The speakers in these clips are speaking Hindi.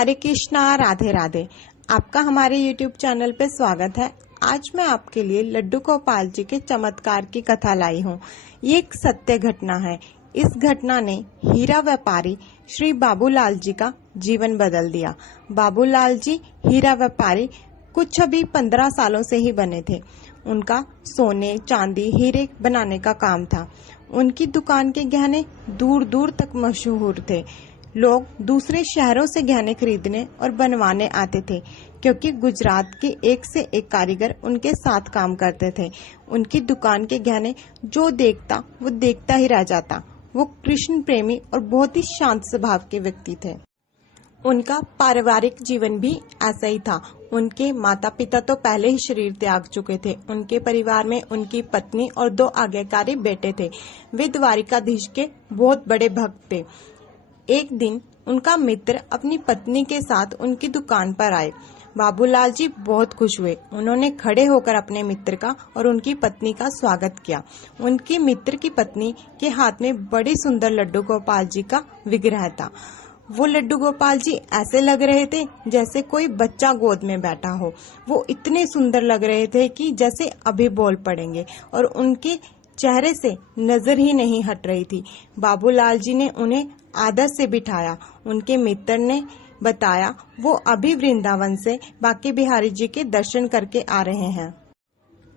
हरे कृष्णा, राधे राधे। आपका हमारे YouTube चैनल पे स्वागत है। आज मैं आपके लिए लड्डू गोपाल जी के चमत्कार की कथा लाई हूँ। ये एक सत्य घटना है। इस घटना ने हीरा व्यापारी श्री बाबूलाल जी का जीवन बदल दिया। बाबूलाल जी हीरा व्यापारी कुछ अभी 15 सालों से ही बने थे। उनका सोने, चांदी, हीरे बनाने का काम था। उनकी दुकान के गहने दूर दूर तक मशहूर थे। लोग दूसरे शहरों से गहने खरीदने और बनवाने आते थे, क्योंकि गुजरात के एक से एक कारीगर उनके साथ काम करते थे। उनकी दुकान के गहने जो देखता वो देखता ही रह जाता। वो कृष्ण प्रेमी और बहुत ही शांत स्वभाव के व्यक्ति थे। उनका पारिवारिक जीवन भी ऐसा ही था। उनके माता पिता तो पहले ही शरीर त्याग चुके थे। उनके परिवार में उनकी पत्नी और 2 आज्ञाकारी बेटे थे। वे द्वारिकाधीश के बहुत बड़े भक्त थे। एक दिन उनका मित्र अपनी पत्नी के साथ उनकी दुकान पर आए। बाबूलाल जी बहुत खुश हुए। उन्होंने खड़े होकर अपने मित्र का और उनकी पत्नी का स्वागत किया। उनके मित्र की पत्नी के हाथ में बड़े सुंदर लड्डू गोपाल जी का विग्रह था। वो लड्डू गोपाल जी ऐसे लग रहे थे जैसे कोई बच्चा गोद में बैठा हो। वो इतने सुंदर लग रहे थे कि जैसे अभी बोल पड़ेंगे, और उनके चेहरे से नजर ही नहीं हट रही थी। बाबूलाल जी ने उन्हें आदर से बिठाया। उनके मित्र ने बताया वो अभी वृंदावन से बांके बिहारी जी के दर्शन करके आ रहे हैं।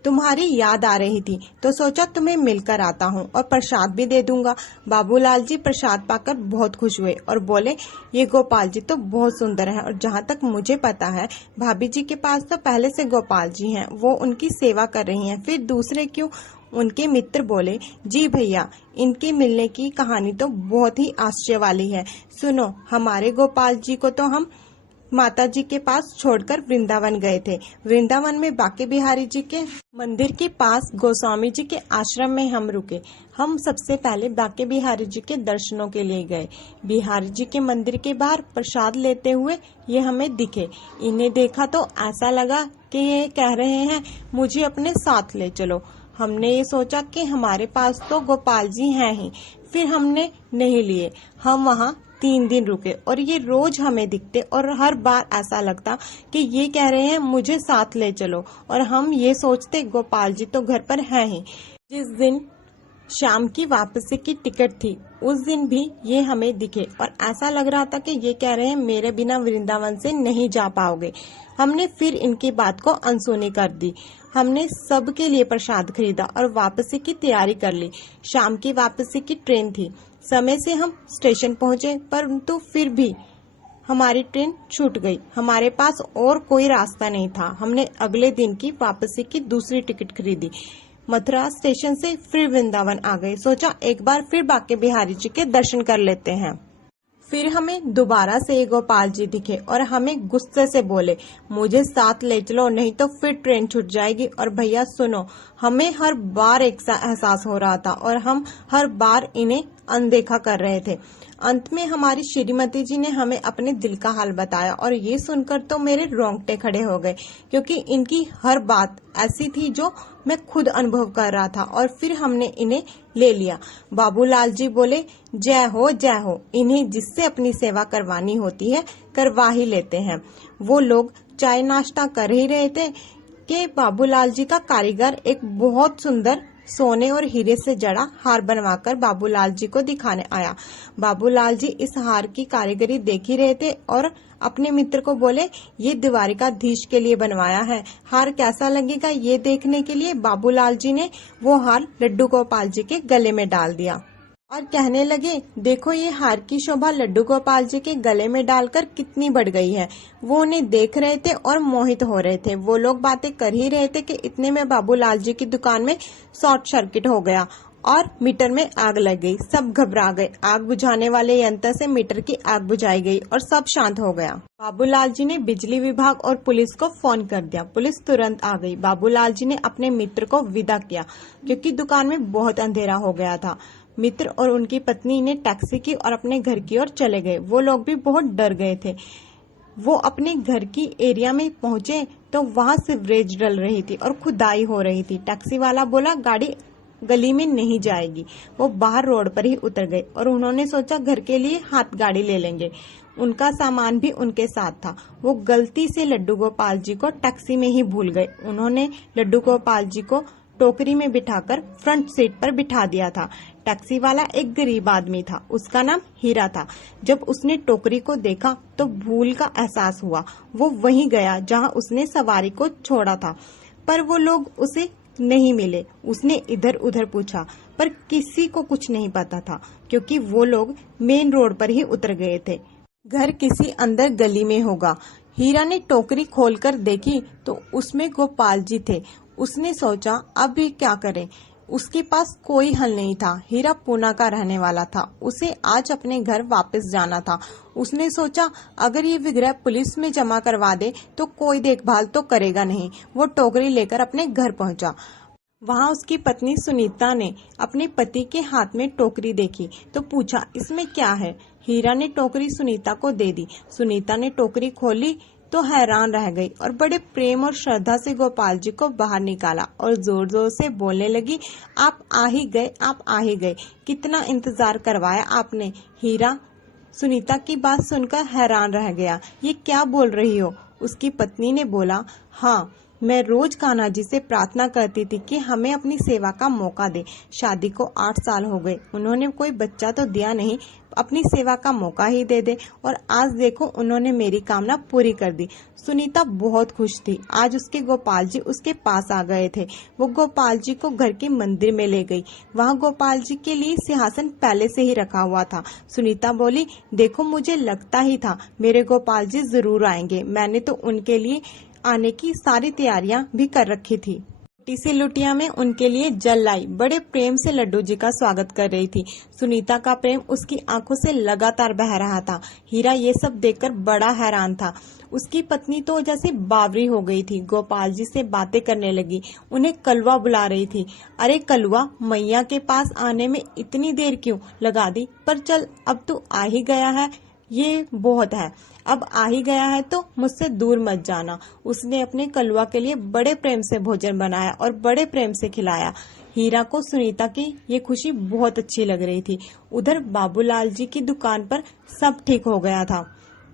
तुम्हारी याद आ रही थी तो सोचा तुम्हें मिलकर आता हूँ और प्रसाद भी दे दूंगा। बाबूलाल जी प्रसाद पाकर बहुत खुश हुए और बोले, ये गोपाल जी तो बहुत सुंदर हैं, और जहाँ तक मुझे पता है भाभी जी के पास तो पहले से गोपाल जी हैं, वो उनकी सेवा कर रही हैं, फिर दूसरे क्यों? उनके मित्र बोले, जी भैया, इनके मिलने की कहानी तो बहुत ही आश्चर्य वाली है। सुनो, हमारे गोपाल जी को तो हम माता जी के पास छोड़कर वृंदावन गए थे। वृंदावन में बांके बिहारी जी के मंदिर के पास गोस्वामी जी के आश्रम में हम रुके। हम सबसे पहले बांके बिहारी जी के दर्शनों के लिए गए। बिहारी जी के मंदिर के बाहर प्रसाद लेते हुए ये हमें दिखे। इन्हें देखा तो ऐसा लगा कि ये कह रहे हैं, मुझे अपने साथ ले चलो। हमने ये सोचा कि हमारे पास तो गोपाल जी हैं ही, फिर हमने नहीं लिए। हम वहाँ 3 दिन रुके और ये रोज हमें दिखते, और हर बार ऐसा लगता कि ये कह रहे हैं मुझे साथ ले चलो, और हम ये सोचते गोपाल जी तो घर पर हैं ही। जिस दिन शाम की वापसी की टिकट थी उस दिन भी ये हमें दिखे, और ऐसा लग रहा था कि ये कह रहे हैं मेरे बिना वृंदावन से नहीं जा पाओगे। हमने फिर इनकी बात को अनसुनी कर दी। हमने सबके लिए प्रसाद खरीदा और वापसी की तैयारी कर ली। शाम की वापसी की ट्रेन थी। समय से हम स्टेशन पहुंचे, परंतु फिर भी हमारी ट्रेन छूट गई। हमारे पास और कोई रास्ता नहीं था। हमने अगले दिन की वापसी की दूसरी टिकट खरीदी। मथुरा स्टेशन से फिर वृंदावन आ गए। सोचा एक बार फिर बांके बिहारी जी के दर्शन कर लेते हैं। फिर हमें दोबारा से गोपाल जी दिखे और हमें गुस्से से बोले, मुझे साथ ले चलो, नहीं तो फिर ट्रेन छूट जाएगी। और भैया सुनो, हमें हर बार एक सा एहसास हो रहा था और हम हर बार इन्हें अनदेखा कर रहे थे। अंत में हमारी श्रीमती जी ने हमें अपने दिल का हाल बताया, और ये सुनकर तो मेरे रोंगटे खड़े हो गए, क्योंकि इनकी हर बात ऐसी थी जो मैं खुद अनुभव कर रहा था। और फिर हमने इन्हें ले लिया। बाबूलाल जी बोले, जय हो, इन्हें जिससे अपनी सेवा करवानी होती है करवा ही लेते हैं। वो लोग चाय नाश्ता कर ही रहे थे कि बाबूलाल जी का कारीगर एक बहुत सुंदर सोने और हीरे से जड़ा हार बनवाकर बाबूलाल जी को दिखाने आया। बाबूलाल जी इस हार की कारीगरी देख ही रहे थे और अपने मित्र को बोले, ये द्वारिकाधीश के लिए बनवाया है, हार कैसा लगेगा ये देखने के लिए बाबूलाल जी ने वो हार लड्डू गोपाल जी के गले में डाल दिया और कहने लगे, देखो ये हार की शोभा लड्डू गोपाल जी के गले में डालकर कितनी बढ़ गई है। वो उन्हें देख रहे थे और मोहित हो रहे थे। वो लोग बातें कर ही रहे थे कि इतने में बाबूलाल जी की दुकान में शॉर्ट सर्किट हो गया और मीटर में आग लग गई। सब घबरा गए। आग बुझाने वाले यंत्र से मीटर की आग बुझाई गई और सब शांत हो गया। बाबूलाल जी ने बिजली विभाग और पुलिस को फोन कर दिया। पुलिस तुरंत आ गई। बाबूलाल जी ने अपने मित्र को विदा किया, क्योंकि दुकान में बहुत अंधेरा हो गया था। मित्र और उनकी पत्नी ने टैक्सी की और अपने घर की ओर चले गए। वो लोग भी बहुत डर गए थे। वो अपने घर की एरिया में पहुंचे तो वहां सीवरेज डल रही थी और खुदाई हो रही थी। टैक्सी वाला बोला, गाड़ी गली में नहीं जाएगी। वो बाहर रोड पर ही उतर गए और उन्होंने सोचा घर के लिए हाथ गाड़ी ले लेंगे। उनका सामान भी उनके साथ था। वो गलती से लड्डू गोपाल जी को टैक्सी में ही भूल गए। उन्होंने लड्डू गोपाल जी को टोकरी में बिठाकर फ्रंट सीट पर बिठा दिया था। टैक्सी वाला एक गरीब आदमी था, उसका नाम हीरा था। जब उसने टोकरी को देखा तो भूल का एहसास हुआ। वो वहीं गया जहां उसने सवारी को छोड़ा था, पर वो लोग उसे नहीं मिले। उसने इधर उधर पूछा, पर किसी को कुछ नहीं पता था, क्योंकि वो लोग मेन रोड पर ही उतर गए थे। घर किसी अंदर गली में होगा। हीरा ने टोकरी खोलकर देखी तो उसमें गोपाल जी थे। उसने सोचा, अब ये क्या करें। उसके पास कोई हल नहीं था। हीरा पूना का रहने वाला था। उसे आज अपने घर वापस जाना था। उसने सोचा, अगर ये विग्रह पुलिस में जमा करवा दे तो कोई देखभाल तो करेगा नहीं। वो टोकरी लेकर अपने घर पहुंचा। वहां उसकी पत्नी सुनीता ने अपने पति के हाथ में टोकरी देखी तो पूछा, इसमें क्या है। हीरा ने टोकरी सुनीता को दे दी। सुनीता ने टोकरी खोली तो हैरान रह गई और बड़े प्रेम और श्रद्धा से गोपाल जी को बाहर निकाला और जोर जोर से बोलने लगी, आप आ ही गए, आप आ ही गए, कितना इंतजार करवाया आपने। हीरा सुनीता की बात सुनकर हैरान रह गया। ये क्या बोल रही हो। उसकी पत्नी ने बोला, हाँ, मैं रोज कान्हा जी से प्रार्थना करती थी कि हमें अपनी सेवा का मौका दे। शादी को 8 साल हो गए, उन्होंने कोई बच्चा तो दिया नहीं, अपनी सेवा का मौका ही दे दे, और आज देखो उन्होंने मेरी कामना पूरी कर दी। सुनीता बहुत खुश थी। आज उसके गोपाल जी उसके पास आ गए थे। वो गोपाल जी को घर के मंदिर में ले गई। वहाँ गोपाल जी के लिए सिंहासन पहले से ही रखा हुआ था। सुनीता बोली, देखो मुझे लगता ही था मेरे गोपाल जी जरूर आएंगे। मैंने तो उनके लिए आने की सारी तैयारियां भी कर रखी थी। छोटी सी लुटिया में उनके लिए जल लाई बड़े प्रेम से लड्डू जी का स्वागत कर रही थी। सुनीता का प्रेम उसकी आंखों से लगातार बह रहा था। हीरा ये सब देखकर बड़ा हैरान था। उसकी पत्नी तो जैसे बावरी हो गई थी। गोपाल जी से बातें करने लगी, उन्हें कलवा बुला रही थी। अरे कलवा, मैया के पास आने में इतनी देर क्यों लगा दी, पर चल अब तू आ ही गया है, ये बहुत है। अब आ ही गया है तो मुझसे दूर मत जाना। उसने अपने कलवा के लिए बड़े प्रेम से भोजन बनाया और बड़े प्रेम से खिलाया। हीरा को सुनीता की ये खुशी बहुत अच्छी लग रही थी। उधर बाबूलाल जी की दुकान पर सब ठीक हो गया था।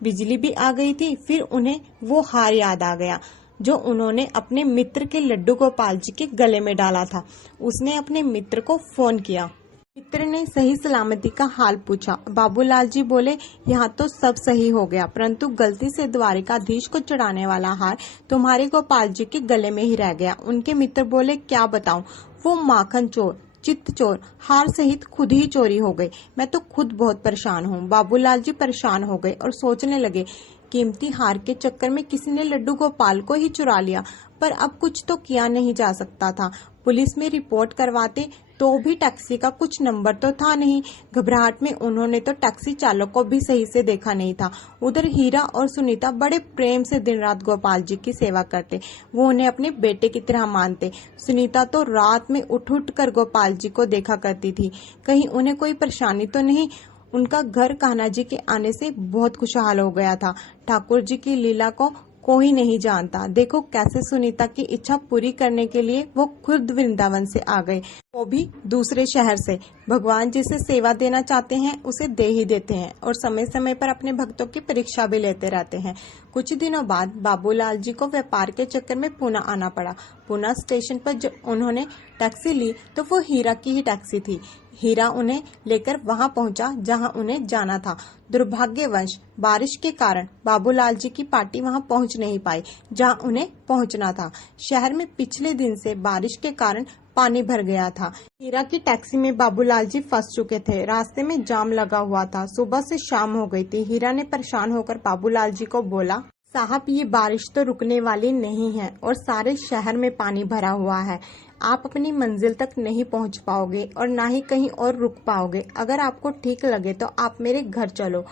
बिजली भी आ गई थी। फिर उन्हें वो हार याद आ गया जो उन्होंने अपने मित्र के लड्डू गोपाल जी के गले में डाला था। उसने अपने मित्र को फोन किया। मित्र ने सही सलामती का हाल पूछा। बाबूलाल जी बोले, यहाँ तो सब सही हो गया, परंतु गलती से द्वारिकाधीश को चढ़ाने वाला हार तुम्हारे गोपाल जी के गले में ही रह गया। उनके मित्र बोले, क्या बताऊं, वो माखन चोर, चित्त चोर, हार सहित खुद ही चोरी हो गई। मैं तो खुद बहुत परेशान हूँ। बाबूलाल जी परेशान हो गए और सोचने लगे, कीमती हार के चक्कर में किसी ने लड्डू गोपाल को ही चुरा लिया, पर अब कुछ तो किया नहीं जा सकता था। पुलिस में रिपोर्ट करवाते तो भी टैक्सी का कुछ नंबर तो था नहीं। घबराहट में उन्होंने तो टैक्सी चालक को भी सही से देखा नहीं था। उधर हीरा और सुनीता बड़े प्रेम से दिन रात गोपाल जी की सेवा करते। वो उन्हें अपने बेटे की तरह मानते। सुनीता तो रात में उठ उठ कर गोपाल जी को देखा करती थी, कहीं उन्हें कोई परेशानी तो नहीं। उनका घर कान्हा जी के आने से बहुत खुशहाल हो गया था। ठाकुर जी की लीला को कोई नहीं जानता। देखो कैसे सुनीता की इच्छा पूरी करने के लिए वो खुद वृंदावन से आ गए, वो भी दूसरे शहर से। भगवान जिसे सेवा देना चाहते हैं उसे दे ही देते हैं और समय समय पर अपने भक्तों की परीक्षा भी लेते रहते हैं। कुछ दिनों बाद बाबूलाल जी को व्यापार के चक्कर में पुणे आना पड़ा। पुणे स्टेशन पर जब उन्होंने टैक्सी ली तो वो हीरा की ही टैक्सी थी। हीरा उन्हें लेकर वहां पहुंचा जहां उन्हें जाना था। दुर्भाग्यवश बारिश के कारण बाबूलाल जी की पार्टी वहां पहुंच नहीं पाई जहां उन्हें पहुंचना था। शहर में पिछले दिन से बारिश के कारण पानी भर गया था। हीरा की टैक्सी में बाबूलाल जी फंस चुके थे। रास्ते में जाम लगा हुआ था। सुबह से शाम हो गई थी। हीरा ने परेशान होकर बाबूलाल जी को बोला, साहब ये बारिश तो रुकने वाली नहीं है और सारे शहर में पानी भरा हुआ है। आप अपनी मंजिल तक नहीं पहुंच पाओगे और ना ही कहीं और रुक पाओगे। अगर आपको ठीक लगे तो आप मेरे घर चलो।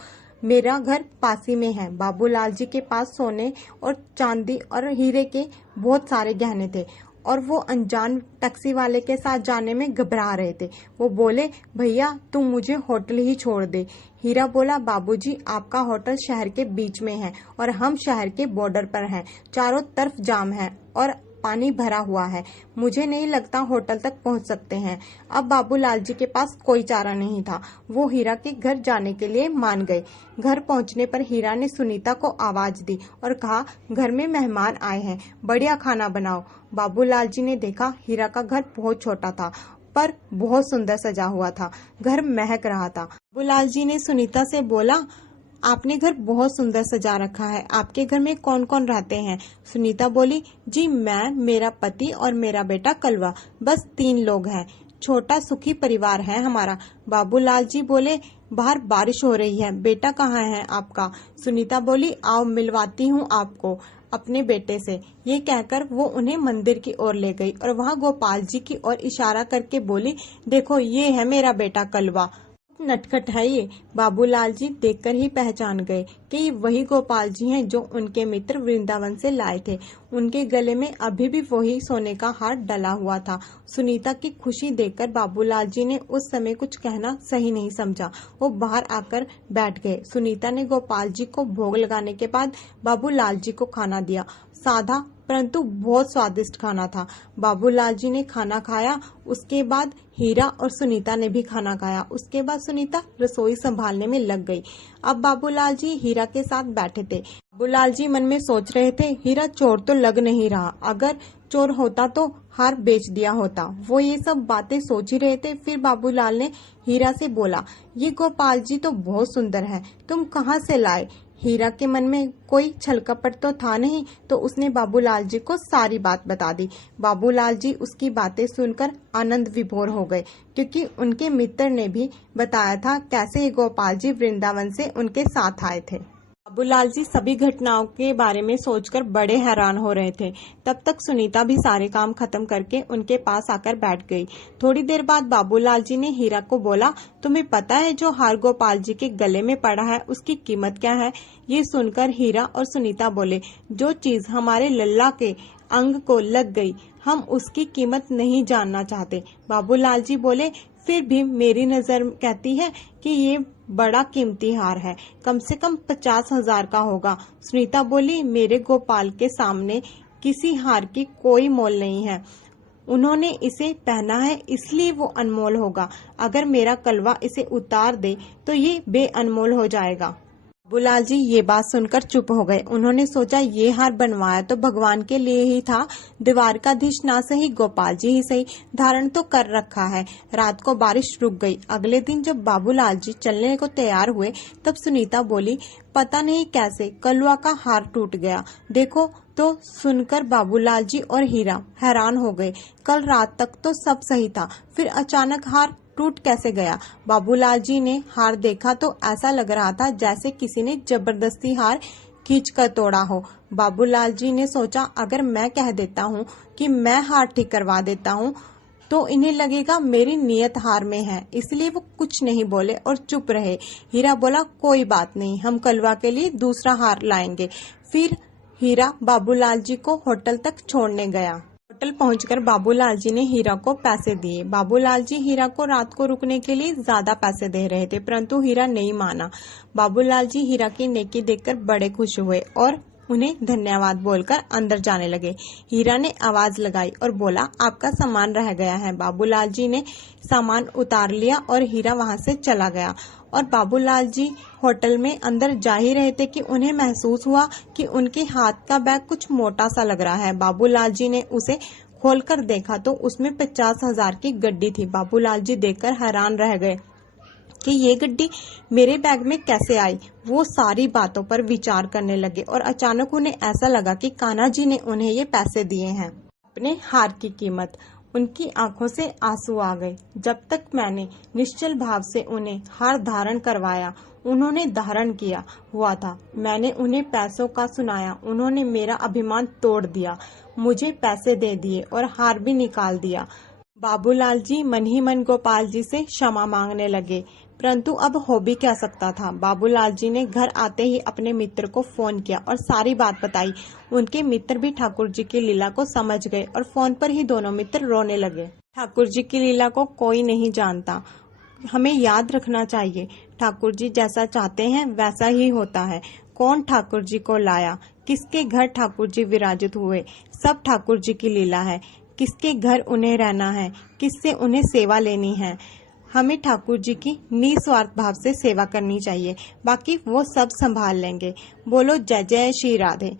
मेरा घर पासी में है। बाबूलाल जी के पास सोने और चांदी और हीरे के बहुत सारे गहने थे और वो अनजान टैक्सी वाले के साथ जाने में घबरा रहे थे। वो बोले, भैया तुम मुझे होटल ही छोड़ दे। हीरा बोला, बाबूजी आपका होटल शहर के बीच में है और हम शहर के बॉर्डर पर हैं। चारों तरफ जाम है और पानी भरा हुआ है। मुझे नहीं लगता होटल तक पहुंच सकते हैं। अब बाबूलाल जी के पास कोई चारा नहीं था। वो हीरा के घर जाने के लिए मान गए। घर पहुंचने पर हीरा ने सुनीता को आवाज दी और कहा, घर में मेहमान आए हैं, बढ़िया खाना बनाओ। बाबूलाल जी ने देखा हीरा का घर बहुत छोटा था पर बहुत सुंदर सजा हुआ था। घर महक रहा था। बाबूलाल जी ने सुनीता से बोला, आपने घर बहुत सुंदर सजा रखा है। आपके घर में कौन कौन रहते हैं? सुनीता बोली, जी मैं, मेरा पति और मेरा बेटा कलवा, बस 3 लोग हैं। छोटा सुखी परिवार है हमारा। बाबूलाल जी बोले, बाहर बारिश हो रही है, बेटा कहाँ है आपका? सुनीता बोली, आओ मिलवाती हूँ आपको अपने बेटे से। ये कहकर वो उन्हें मंदिर की ओर ले गई और वहाँ गोपाल जी की ओर इशारा करके बोली, देखो ये है मेरा बेटा कलवा। नटखट है ये। बाबूलाल जी देखकर ही पहचान गए कि ये वही गोपाल जी हैं जो उनके मित्र वृंदावन से लाए थे। उनके गले में अभी भी वही सोने का हार डला हुआ था। सुनीता की खुशी देखकर बाबूलाल जी ने उस समय कुछ कहना सही नहीं समझा। वो बाहर आकर बैठ गए। सुनीता ने गोपाल जी को भोग लगाने के बाद बाबूलाल जी को खाना दिया। सादा परंतु बहुत स्वादिष्ट खाना था। बाबूलाल जी ने खाना खाया। उसके बाद हीरा और सुनीता ने भी खाना खाया। उसके बाद सुनीता रसोई संभालने में लग गई। अब बाबूलाल जी हीरा के साथ बैठे थे। बाबूलाल जी मन में सोच रहे थे, हीरा चोर तो लग नहीं रहा, अगर चोर होता तो हार बेच दिया होता। वो ये सब बातें सोच ही रहे थे। फिर बाबूलाल ने हीरा से बोला, ये गोपाल जी तो बहुत सुंदर है, तुम कहाँ से लाए? हीरा के मन में कोई छल कपट तो था नहीं, तो उसने बाबूलाल जी को सारी बात बता दी। बाबूलाल जी उसकी बातें सुनकर आनंद विभोर हो गए, क्योंकि उनके मित्र ने भी बताया था कैसे गोपाल जी वृंदावन से उनके साथ आए थे। बाबूलाल जी सभी घटनाओं के बारे में सोचकर बड़े हैरान हो रहे थे। तब तक सुनीता भी सारे काम खत्म करके उनके पास आकर बैठ गई। थोड़ी देर बाद बाबूलाल जी ने हीरा को बोला, तुम्हें पता है जो हार गोपाल जी के गले में पड़ा है उसकी कीमत क्या है? ये सुनकर हीरा और सुनीता बोले, जो चीज हमारे लल्ला के अंग को लग गई, हम उसकी कीमत नहीं जानना चाहते। बाबूलाल जी बोले, फिर भी मेरी नजर कहती है कि ये बड़ा कीमती हार है, कम से कम 50,000 का होगा। सुनीता बोली, मेरे गोपाल के सामने किसी हार की कोई मोल नहीं है। उन्होंने इसे पहना है इसलिए वो अनमोल होगा। अगर मेरा कलवा इसे उतार दे तो ये बेअनमोल हो जाएगा। बाबूलाल जी ये बात सुनकर चुप हो गए। उन्होंने सोचा, ये हार बनवाया तो भगवान के लिए ही था। द्वारकाधीश ना सही, गोपाल जी ही सही, धारण तो कर रखा है। रात को बारिश रुक गई। अगले दिन जब बाबूलाल जी चलने को तैयार हुए तब सुनीता बोली, पता नहीं कैसे कलवा का हार टूट गया। देखो तो सुनकर बाबूलाल जी और हीरा हैरान हो गए। कल रात तक तो सब सही था, फिर अचानक हार टूट कैसे गया? बाबूलाल जी ने हार देखा तो ऐसा लग रहा था जैसे किसी ने जबरदस्ती हार खींच कर तोड़ा हो। बाबूलाल जी ने सोचा, अगर मैं कह देता हूँ कि मैं हार ठीक करवा देता हूँ तो इन्हें लगेगा मेरी नियत हार में है, इसलिए वो कुछ नहीं बोले और चुप रहे। हीरा बोला, कोई बात नहीं, हम कलवा के लिए दूसरा हार लाएंगे। फिर हीरा बाबूलाल जी को होटल तक छोड़ने गया। होटल पहुंचकर बाबूलाल जी ने हीरा को पैसे दिए। बाबूलाल जी हीरा को रात को रुकने के लिए ज्यादा पैसे दे रहे थे, परंतु हीरा नहीं माना। बाबूलाल जी हीरा की नेकी देखकर बड़े खुश हुए और उन्हें धन्यवाद बोलकर अंदर जाने लगे। हीरा ने आवाज लगाई और बोला, आपका सामान रह गया है। बाबूलाल जी ने सामान उतार लिया और हीरा वहां से चला गया। और बाबूलाल जी होटल में अंदर जा ही रहे थे कि उन्हें महसूस हुआ कि उनके हाथ का बैग कुछ मोटा सा लग रहा है। बाबूलाल जी ने उसे खोलकर देखा तो उसमें 50,000 की गड्डी थी। बाबूलाल जी देखकर हैरान रह गए कि ये गड्डी मेरे बैग में कैसे आई। वो सारी बातों पर विचार करने लगे और अचानक उन्हें ऐसा लगा कि कान्हा जी ने उन्हें ये पैसे दिए हैं अपने हार की कीमत। उनकी आंखों से आंसू आ गए। जब तक मैंने निश्चल भाव से उन्हें हार धारण करवाया, उन्होंने धारण किया हुआ था। मैंने उन्हें पैसों का सुनाया, उन्होंने मेरा अभिमान तोड़ दिया, मुझे पैसे दे दिए और हार भी निकाल दिया। बाबूलाल जी मन ही मन गोपाल जी से क्षमा मांगने लगे, परंतु अब हो भी क्या सकता था। बाबूलाल जी ने घर आते ही अपने मित्र को फोन किया और सारी बात बताई। उनके मित्र भी ठाकुर जी की लीला को समझ गए और फोन पर ही दोनों मित्र रोने लगे। ठाकुर जी की लीला को कोई नहीं जानता, हमें याद रखना चाहिए, ठाकुर जी जैसा चाहते हैं वैसा ही होता है। कौन ठाकुर जी को लाया, किसके घर ठाकुर जी विराजित हुए, सब ठाकुर जी की लीला है। किसके घर उन्हें रहना है, किससे उन्हें सेवा लेनी है। हमें ठाकुर जी की निस्वार्थ भाव से सेवा करनी चाहिए, बाकी वो सब संभाल लेंगे। बोलो जय जय श्री राधे।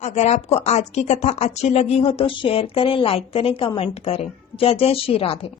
अगर आपको आज की कथा अच्छी लगी हो तो शेयर करें, लाइक करें, कमेंट करें। जय जय श्री राधे।